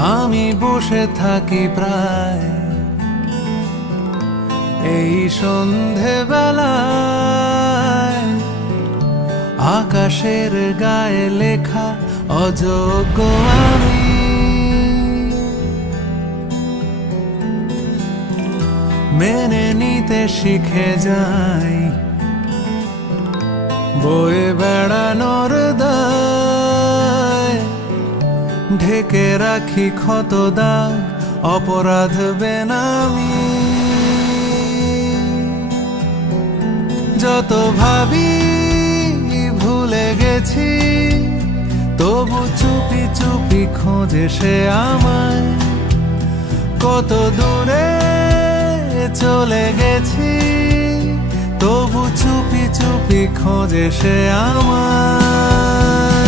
আমি বসে থাকি প্রায় এই সন্ধেবেলায়, আকাশের গায়ে লেখা অযোগ্য আমি। মেনে নিতে শিখে যাই বয়ে বেড়ানোর দায়, ঢেকে রাখি ক্ষত দাগ অপরাধ বেনামি। যত ভাবি ভুলে গেছি, তবু চুপি চুপি খোঁজে সে আমায়। কত দূরে চলে গেছি, তবু চুপি চুপি খোঁজে সে আমায়।